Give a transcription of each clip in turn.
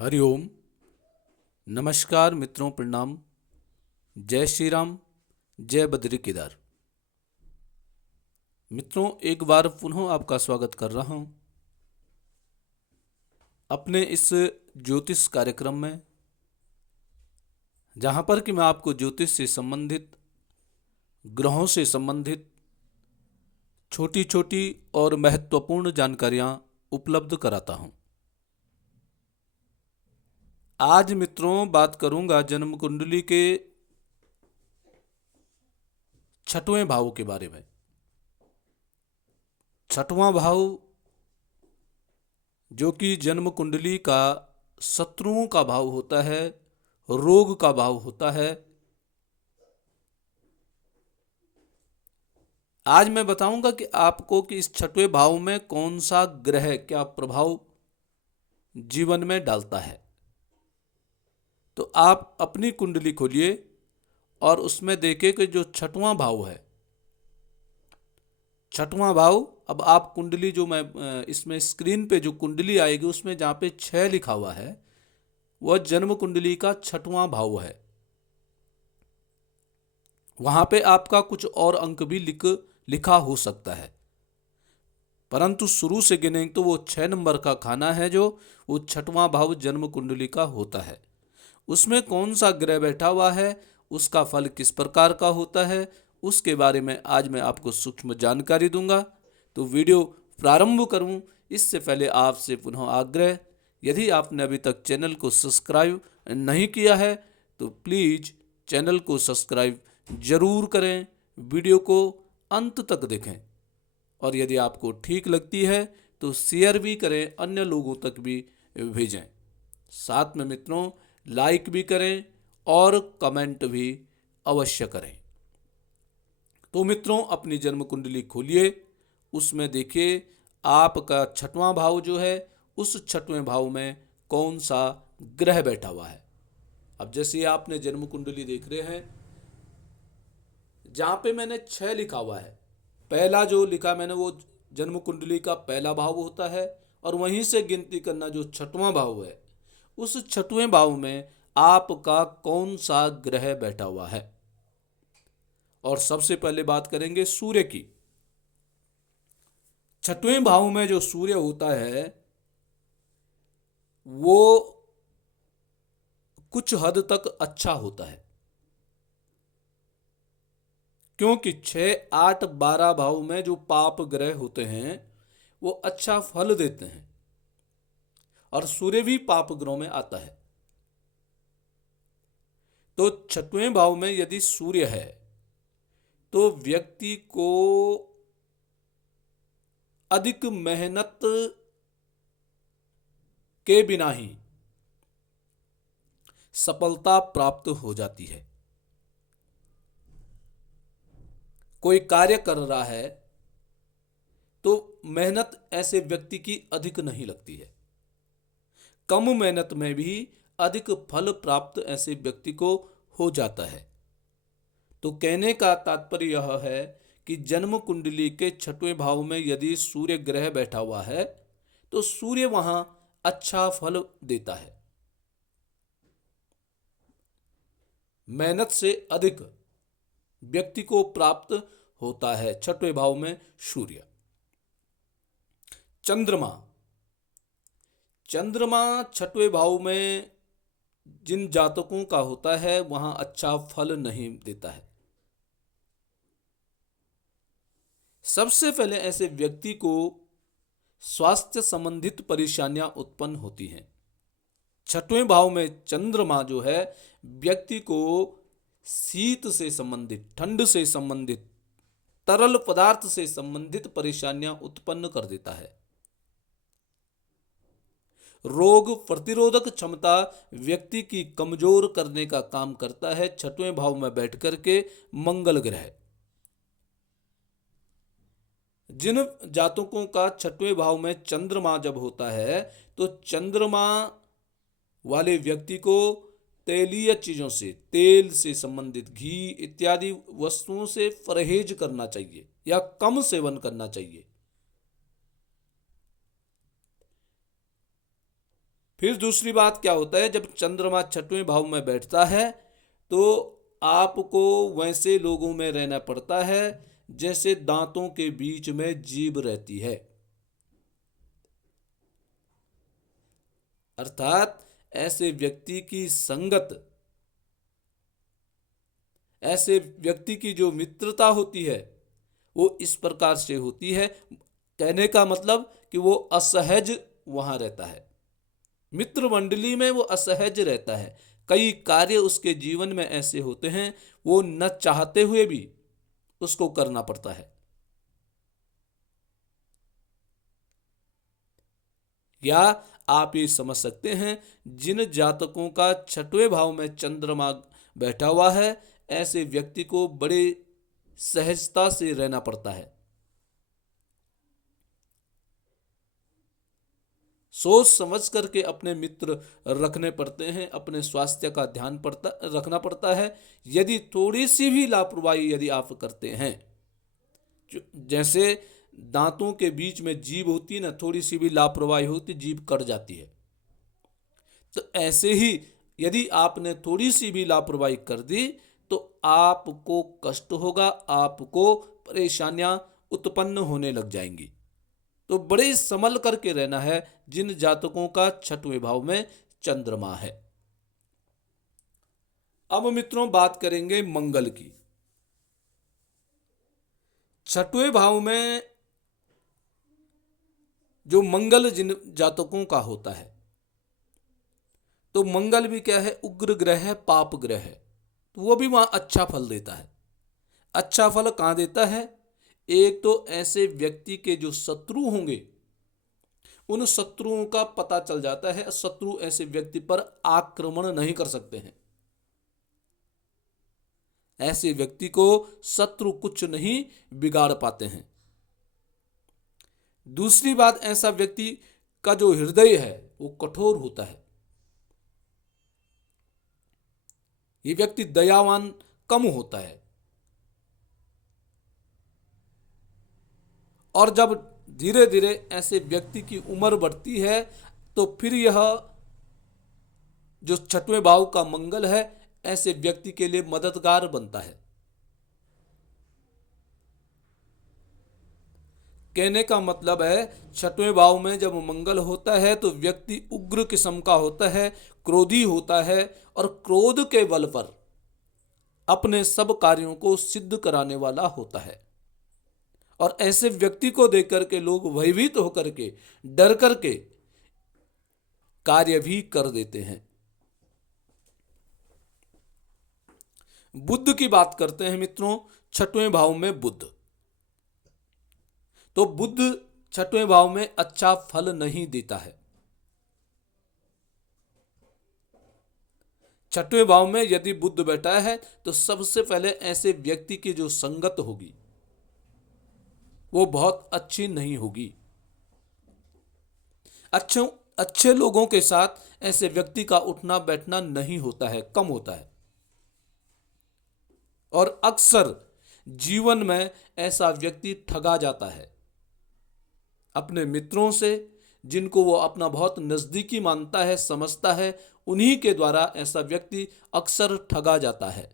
हरिओम। नमस्कार मित्रों, प्रणाम। जय श्री राम, जय बद्री केदार। मित्रों, एक बार पुनः आपका स्वागत कर रहा हूं अपने इस ज्योतिष कार्यक्रम में, जहां पर कि मैं आपको ज्योतिष से संबंधित, ग्रहों से संबंधित छोटी छोटी और महत्वपूर्ण जानकारियां उपलब्ध कराता हूं। आज मित्रों बात करूंगा जन्म कुंडली के 6वें भाव के बारे में। 6वां भाव जो कि जन्म कुंडली का शत्रुओं का भाव होता है, रोग का भाव होता है। आज मैं बताऊंगा कि आपको कि इस 6वें भाव में कौन सा ग्रह क्या प्रभाव जीवन में डालता है। तो आप अपनी कुंडली खोलिए और उसमें देखिए कि जो 6वां भाव है, 6वां भाव, अब आप कुंडली जो मैं इसमें स्क्रीन पे जो कुंडली आएगी उसमें जहाँ पे 6 लिखा हुआ है वह जन्म कुंडली का 6वां भाव है। वहां पे आपका कुछ और अंक भी लिखा हो सकता है, परंतु शुरू से गिने तो वो 6 नंबर का खाना है जो वो 6वां भाव जन्म कुंडली का होता है। उसमें कौन सा ग्रह बैठा हुआ है, उसका फल किस प्रकार का होता है, उसके बारे में आज मैं आपको सूक्ष्म जानकारी दूंगा। तो वीडियो प्रारंभ करूं इससे पहले आपसे पुनः आग्रह, यदि आपने अभी तक चैनल को सब्सक्राइब नहीं किया है तो प्लीज़ चैनल को सब्सक्राइब जरूर करें, वीडियो को अंत तक देखें और यदि आपको ठीक लगती है तो शेयर भी करें, अन्य लोगों तक भी भेजें। साथ में मित्रों लाइक भी करें और कमेंट भी अवश्य करें। तो मित्रों अपनी जन्म कुंडली खोलिए, उसमें देखिए आपका 6वां भाव जो है उस 6वें भाव में कौन सा ग्रह बैठा हुआ है। अब जैसे आपने जन्म कुंडली देख रहे हैं, जहां पे मैंने 6 लिखा हुआ है, पहला जो लिखा मैंने वो जन्म कुंडली का पहला भाव होता है और वहीं से गिनती करना जो 6वां भाव है, उस 6वें भाव में आपका कौन सा ग्रह बैठा हुआ है। और सबसे पहले बात करेंगे सूर्य की। 6वें भाव में जो सूर्य होता है वो कुछ हद तक अच्छा होता है, क्योंकि 6, 8, 12 भाव में जो पाप ग्रह होते हैं वो अच्छा फल देते हैं और सूर्य भी पाप ग्रहों में आता है। तो 6वें भाव में यदि सूर्य है तो व्यक्ति को अधिक मेहनत के बिना ही सफलता प्राप्त हो जाती है। कोई कार्य कर रहा है तो मेहनत ऐसे व्यक्ति की अधिक नहीं लगती है, कम मेहनत में भी अधिक फल प्राप्त ऐसे व्यक्ति को हो जाता है। तो कहने का तात्पर्य यह है कि जन्म कुंडली के 6वें भाव में यदि सूर्य ग्रह बैठा हुआ है तो सूर्य वहां अच्छा फल देता है, मेहनत से अधिक व्यक्ति को प्राप्त होता है 6वें भाव में सूर्य। चंद्रमा, चंद्रमा 6वें भाव में जिन जातकों का होता है वहां अच्छा फल नहीं देता है। सबसे पहले ऐसे व्यक्ति को स्वास्थ्य संबंधित परेशानियां उत्पन्न होती हैं। 6वें भाव में चंद्रमा जो है व्यक्ति को शीत से संबंधित, ठंड से संबंधित, तरल पदार्थ से संबंधित परेशानियां उत्पन्न कर देता है। रोग प्रतिरोधक क्षमता व्यक्ति की कमजोर करने का काम करता है 6वें भाव में बैठ करके मंगल ग्रह। जिन जातकों का 6वें भाव में चंद्रमा जब होता है तो चंद्रमा वाले व्यक्ति को तेलीय चीजों से, तेल से संबंधित, घी इत्यादि वस्तुओं से परहेज करना चाहिए या कम सेवन करना चाहिए। फिर दूसरी बात क्या होता है, जब चंद्रमा छठवें भाव में बैठता है तो आपको वैसे लोगों में रहना पड़ता है जैसे दांतों के बीच में जीभ रहती है। अर्थात ऐसे व्यक्ति की संगत, ऐसे व्यक्ति की जो मित्रता होती है वो इस प्रकार से होती है, कहने का मतलब कि वो असहज वहां रहता है, मित्र मंडली में वो असहज रहता है। कई कार्य उसके जीवन में ऐसे होते हैं वो न चाहते हुए भी उसको करना पड़ता है। या आप ये समझ सकते हैं, जिन जातकों का छठवें भाव में चंद्रमा बैठा हुआ है ऐसे व्यक्ति को बड़े सहजता से रहना पड़ता है। सोच समझ करके अपने मित्र रखने पड़ते हैं, अपने स्वास्थ्य का ध्यान रखना पड़ता है। यदि थोड़ी सी भी लापरवाही यदि आप करते हैं, जैसे दांतों के बीच में जीभ होती है ना, थोड़ी सी भी लापरवाही होती जीभ कट जाती है, तो ऐसे ही यदि आपने थोड़ी सी भी लापरवाही कर दी तो आपको कष्ट होगा, आपको परेशानियां उत्पन्न होने लग जाएंगी। तो बड़े संभल करके रहना है जिन जातकों का छठवें भाव में चंद्रमा है। अब मित्रों बात करेंगे मंगल की। छठवें भाव में जो मंगल जिन जातकों का होता है, तो मंगल भी क्या है, उग्र ग्रह है, पाप ग्रह है, तो वो भी वहां अच्छा फल देता है। अच्छा फल कहां देता है, एक तो ऐसे व्यक्ति के जो शत्रु होंगे उन शत्रुओं का पता चल जाता है, शत्रु ऐसे व्यक्ति पर आक्रमण नहीं कर सकते हैं, ऐसे व्यक्ति को शत्रु कुछ नहीं बिगाड़ पाते हैं। दूसरी बात, ऐसा व्यक्ति का जो हृदय है वो कठोर होता है, ये व्यक्ति दयावान कम होता है, और जब धीरे धीरे ऐसे व्यक्ति की उम्र बढ़ती है तो फिर यह जो छठवें भाव का मंगल है ऐसे व्यक्ति के लिए मददगार बनता है। कहने का मतलब है, छठवें भाव में जब मंगल होता है तो व्यक्ति उग्र किस्म का होता है, क्रोधी होता है, और क्रोध के बल पर अपने सब कार्यों को सिद्ध कराने वाला होता है। और ऐसे व्यक्ति को देख करके लोग भयभीत होकर के, डर करके कार्य भी कर देते हैं। बुध की बात करते हैं मित्रों, छठवें भाव में बुध, तो बुध छठवें भाव में अच्छा फल नहीं देता है। छठवें भाव में यदि बुध बैठा है तो सबसे पहले ऐसे व्यक्ति की जो संगत होगी वो बहुत अच्छी नहीं होगी। अच्छे लोगों के साथ ऐसे व्यक्ति का उठना बैठना नहीं होता है, कम होता है, और अक्सर जीवन में ऐसा व्यक्ति ठगा जाता है अपने मित्रों से, जिनको वो अपना बहुत नजदीकी मानता है, समझता है, उन्हीं के द्वारा ऐसा व्यक्ति अक्सर ठगा जाता है।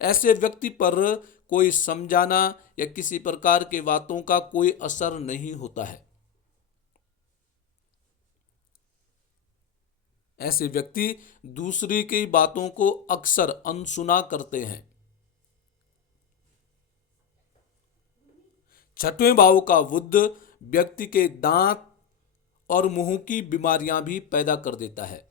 ऐसे व्यक्ति पर कोई समझाना या किसी प्रकार के बातों का कोई असर नहीं होता है। ऐसे व्यक्ति दूसरी की बातों को अक्सर अनसुना करते हैं। छठवें भाव का बुध व्यक्ति के दांत और मुंह की बीमारियां भी पैदा कर देता है।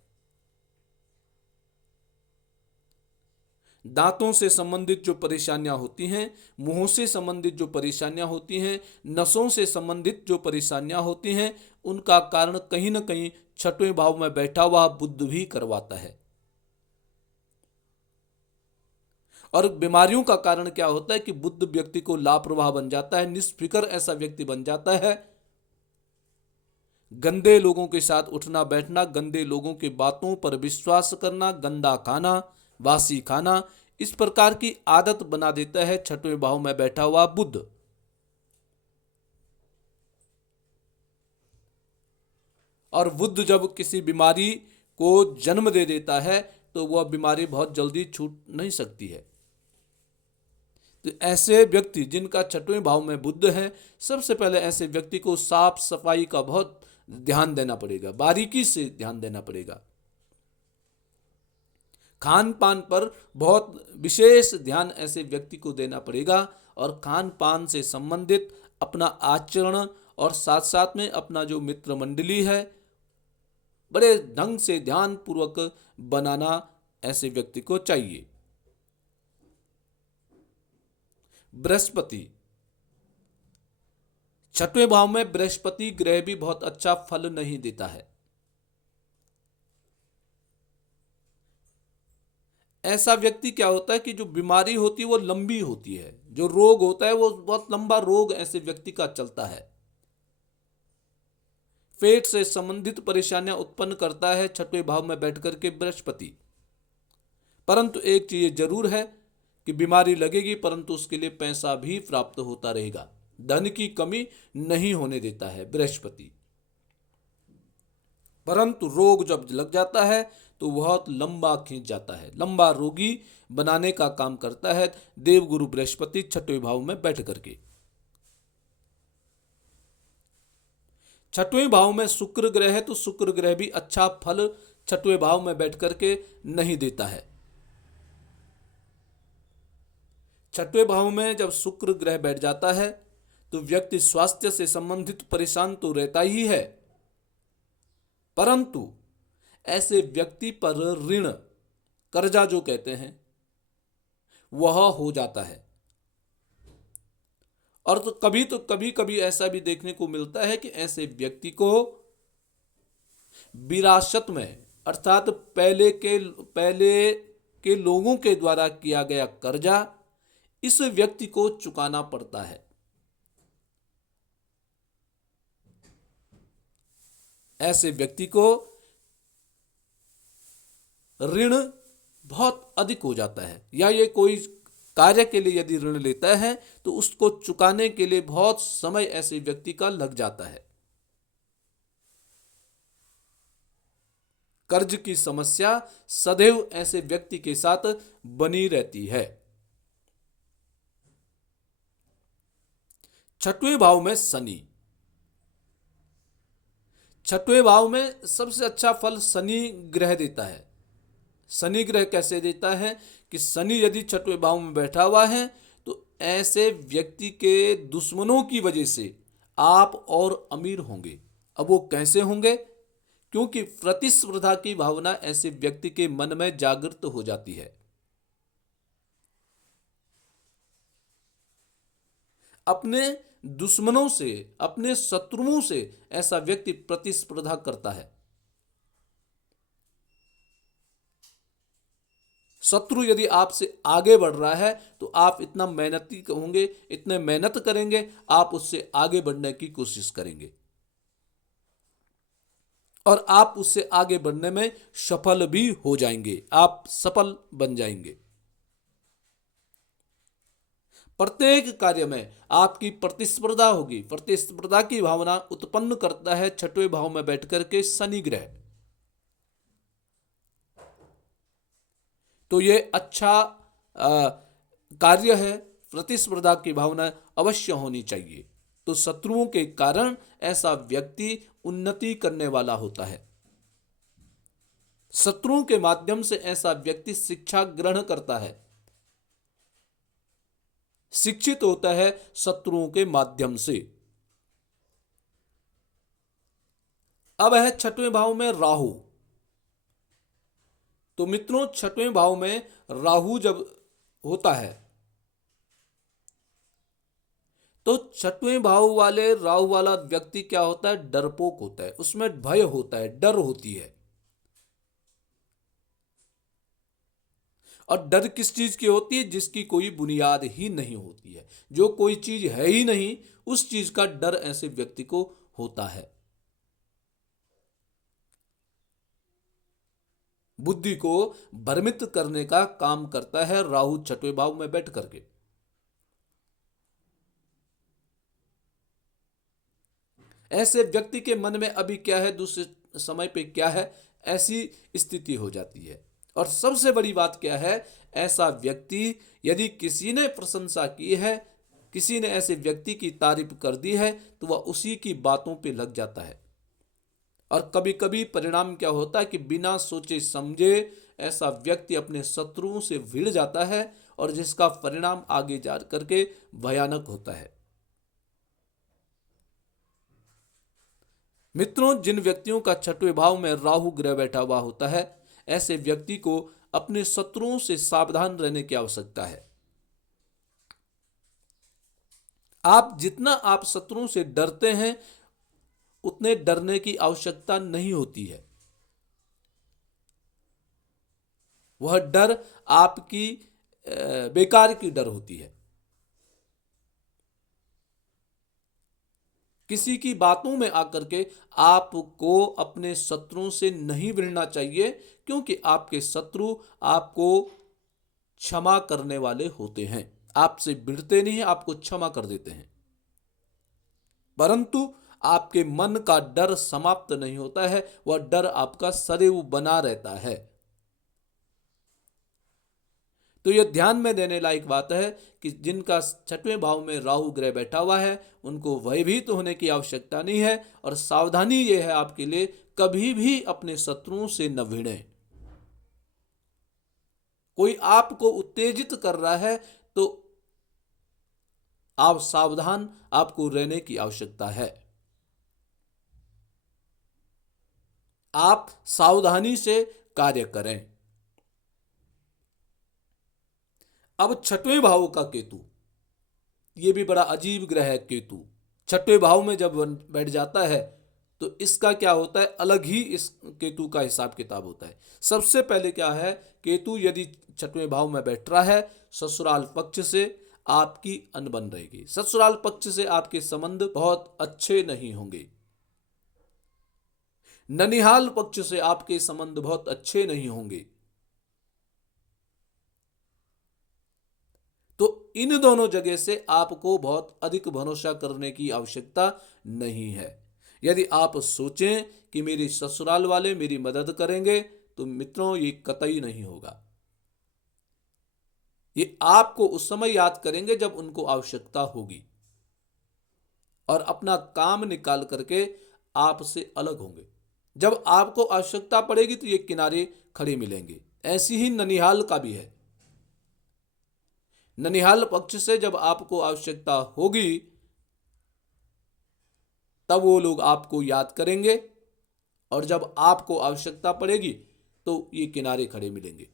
दांतों से संबंधित जो परेशानियां होती हैं, मुंह से संबंधित जो परेशानियां होती हैं, नसों से संबंधित जो परेशानियां होती हैं, उनका कारण कहीं ना कहीं छठवें भाव में बैठा हुआ बुध भी करवाता है। और बीमारियों का कारण क्या होता है कि बुध व्यक्ति को लापरवाह बन जाता है, निष्फिक्र ऐसा व्यक्ति बन जाता है। गंदे लोगों के साथ उठना बैठना, गंदे लोगों की बातों पर विश्वास करना, गंदा खाना, बासी खाना, इस प्रकार की आदत बना देता है छठवें भाव में बैठा हुआ बुध। और बुध जब किसी बीमारी को जन्म दे देता है तो वह बीमारी बहुत जल्दी छूट नहीं सकती है। तो ऐसे व्यक्ति जिनका छठवें भाव में बुध है, सबसे पहले ऐसे व्यक्ति को साफ सफाई का बहुत ध्यान देना पड़ेगा, बारीकी से ध्यान देना पड़ेगा। खान पान पर बहुत विशेष ध्यान ऐसे व्यक्ति को देना पड़ेगा और खान पान से संबंधित अपना आचरण और साथ साथ में अपना जो मित्र मंडली है बड़े ढंग से ध्यान पूर्वक बनाना ऐसे व्यक्ति को चाहिए। बृहस्पति, छठवें भाव में बृहस्पति ग्रह भी बहुत अच्छा फल नहीं देता है। ऐसा व्यक्ति क्या होता है कि जो बीमारी होती है वो लंबी होती है, जो रोग होता है वो बहुत लंबा रोग ऐसे व्यक्ति का चलता है। पेट से संबंधित परेशानियां उत्पन्न करता है छठवें भाव में बैठकर के बृहस्पति। परंतु एक चीज जरूर है कि बीमारी लगेगी परंतु उसके लिए पैसा भी प्राप्त होता रहेगा, धन की कमी नहीं होने देता है बृहस्पति। परंतु रोग जब लग जाता है तो बहुत लंबा खींच जाता है, लंबा रोगी बनाने का काम करता है देवगुरु बृहस्पति छठवें भाव में बैठ करके। छठवें भाव में शुक्र ग्रह है तो शुक्र ग्रह भी अच्छा फल छठवें भाव में बैठ करके नहीं देता है। छठवें भाव में जब शुक्र ग्रह बैठ जाता है तो व्यक्ति स्वास्थ्य से संबंधित परेशान तो रहता ही है, परंतु ऐसे व्यक्ति पर ऋण, कर्जा जो कहते हैं वह हो जाता है। और तो कभी कभी ऐसा भी देखने को मिलता है कि ऐसे व्यक्ति को विरासत में अर्थात पहले के लोगों के द्वारा किया गया कर्जा इस व्यक्ति को चुकाना पड़ता है। ऐसे व्यक्ति को ऋण बहुत अधिक हो जाता है, या ये कोई कार्य के लिए यदि ऋण लेता है तो उसको चुकाने के लिए बहुत समय ऐसे व्यक्ति का लग जाता है। कर्ज की समस्या सदैव ऐसे व्यक्ति के साथ बनी रहती है। छठवें भाव में शनि, छठवें भाव में सबसे अच्छा फल शनि ग्रह देता है। शनि ग्रह कैसे देता है कि शनि यदि छठवें भाव में बैठा हुआ है तो ऐसे व्यक्ति के दुश्मनों की वजह से आप और अमीर होंगे। अब वो कैसे होंगे? क्योंकि प्रतिस्पर्धा की भावना ऐसे व्यक्ति के मन में जागृत हो जाती है। अपने दुश्मनों से, अपने शत्रुओं से ऐसा व्यक्ति प्रतिस्पर्धा करता है। शत्रु यदि आपसे आगे बढ़ रहा है तो आप इतना मेहनती होंगे, इतने मेहनत करेंगे, आप उससे आगे बढ़ने की कोशिश करेंगे और आप उससे आगे बढ़ने में सफल भी हो जाएंगे, आप सफल बन जाएंगे। प्रत्येक कार्य में आपकी प्रतिस्पर्धा होगी। प्रतिस्पर्धा की भावना उत्पन्न करता है छठवें भाव में बैठकर के शनि ग्रह। तो ये अच्छा कार्य है, प्रतिस्पर्धा की भावना अवश्य होनी चाहिए। तो शत्रुओं के कारण ऐसा व्यक्ति उन्नति करने वाला होता है। शत्रुओं के माध्यम से ऐसा व्यक्ति शिक्षा ग्रहण करता है, शिक्षित होता है शत्रुओं के माध्यम से। अब है छठवें भाव में राहु। तो मित्रों, छठवें भाव में राहु जब होता है तो छठवें भाव वाले राहु वाला व्यक्ति क्या होता है? डरपोक होता है, उसमें भय होता है, डर होती है। और डर किस चीज की होती है? जिसकी कोई बुनियाद ही नहीं होती है, जो कोई चीज है ही नहीं उस चीज का डर ऐसे व्यक्ति को होता है। बुद्धि को भ्रमित करने का काम करता है राहु छठवें भाव में बैठ करके। ऐसे व्यक्ति के मन में अभी क्या है? समय पे क्या है, ऐसी स्थिति हो जाती है। और सबसे बड़ी बात क्या है, ऐसा व्यक्ति, यदि किसी ने प्रशंसा की है, किसी ने ऐसे व्यक्ति की तारीफ कर दी है, तो वह उसी की बातों पे लग जाता है। और कभी कभी परिणाम क्या होता है कि बिना सोचे समझे ऐसा व्यक्ति अपने शत्रुओं से भिड़ जाता है, और जिसका परिणाम आगे जा करके भयानक होता है। मित्रों, जिन व्यक्तियों का छठवें भाव में राहु ग्रह बैठा हुआ होता है, ऐसे व्यक्ति को अपने शत्रुओं से सावधान रहने की आवश्यकता है। आप शत्रुओं से डरते हैं, उतने डरने की आवश्यकता नहीं होती है। वह डर आपकी बेकार की डर होती है। किसी की बातों में आकर के आपको अपने शत्रुओं से नहीं भिड़ना चाहिए, क्योंकि आपके शत्रु आपको क्षमा करने वाले होते हैं। आपसे भिड़ते नहीं, आपको क्षमा कर देते हैं, परंतु आपके मन का डर समाप्त नहीं होता है। वह डर आपका सदैव बना रहता है। तो यह ध्यान में देने लायक बात है कि जिनका छठवें भाव में राहु ग्रह बैठा हुआ है, उनको भयभीत होने की आवश्यकता नहीं है। और सावधानी यह है आपके लिए, कभी भी अपने शत्रुओं से न भिड़ें। कोई आपको उत्तेजित कर रहा है तो आप सावधान, आपको रहने की आवश्यकता है। आप सावधानी से कार्य करें। अब छठवें भाव का केतु, यह भी बड़ा अजीब ग्रह है। केतु छठवें भाव में जब बैठ जाता है तो इसका क्या होता है, अलग ही इस केतु का हिसाब किताब होता है। सबसे पहले क्या है, केतु यदि छठवें भाव में बैठ रहा है, ससुराल पक्ष से आपकी अनबन रहेगी। ससुराल पक्ष से आपके संबंध बहुत अच्छे नहीं होंगे। ननिहाल पक्ष से आपके संबंध बहुत अच्छे नहीं होंगे। तो इन दोनों जगह से आपको बहुत अधिक भरोसा करने की आवश्यकता नहीं है। यदि आप सोचें कि मेरी ससुराल वाले मेरी मदद करेंगे, तो मित्रों ये कतई नहीं होगा। ये आपको उस समय याद करेंगे जब उनको आवश्यकता होगी, और अपना काम निकाल करके आपसे अलग होंगे। जब आपको आवश्यकता पड़ेगी तो ये किनारे खड़े मिलेंगे। ऐसी ही ननिहाल का भी है। ननिहाल पक्ष से जब आपको आवश्यकता होगी, तब वो लोग आपको याद करेंगे, और जब आपको आवश्यकता पड़ेगी तो ये किनारे खड़े मिलेंगे।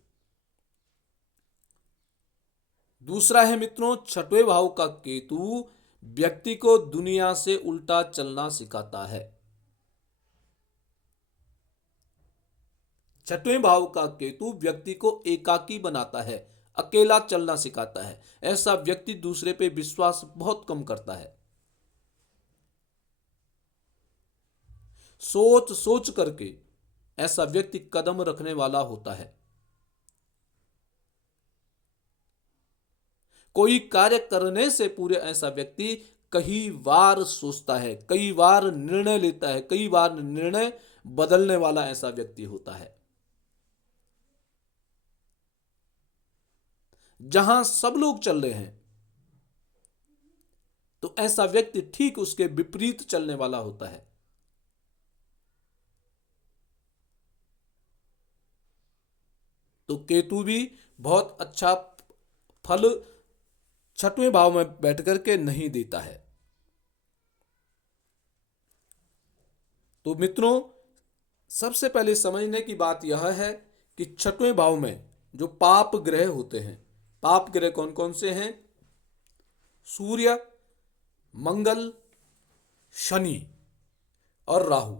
दूसरा है मित्रों, छठवें भाव का केतु व्यक्ति को दुनिया से उल्टा चलना सिखाता है। छठवें भाव का केतु व्यक्ति को एकाकी बनाता है, अकेला चलना सिखाता है। ऐसा व्यक्ति दूसरे पे विश्वास बहुत कम करता है। सोच सोच करके ऐसा व्यक्ति कदम रखने वाला होता है। कोई कार्य करने से पूर्व ऐसा व्यक्ति कई बार सोचता है, कई बार निर्णय लेता है, कई बार निर्णय बदलने वाला ऐसा व्यक्ति होता है। जहां सब लोग चल रहे हैं, तो ऐसा व्यक्ति ठीक उसके विपरीत चलने वाला होता है। तो केतु भी बहुत अच्छा फल छठवें भाव में बैठ करके नहीं देता है। तो मित्रों, सबसे पहले समझने की बात यह है कि छठवें भाव में जो पाप ग्रह होते हैं, पाप ग्रह कौन कौन से हैं? सूर्य, मंगल, शनि और राहु।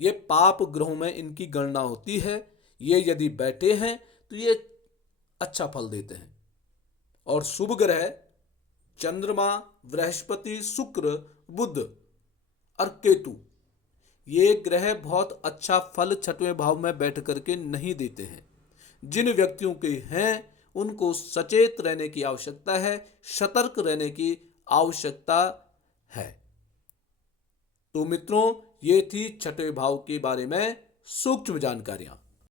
ये पाप ग्रहों में इनकी गणना होती है। ये यदि बैठे हैं तो ये अच्छा फल देते हैं। और शुभ ग्रह चंद्रमा, बृहस्पति, शुक्र, बुध और केतु, ये ग्रह बहुत अच्छा फल छठवें भाव में बैठ करके नहीं देते हैं। जिन व्यक्तियों के हैं उनको सचेत रहने की आवश्यकता है, सतर्क रहने की आवश्यकता है। तो मित्रों, ये थी छठे भाव के बारे में सूक्ष्म जानकारियां।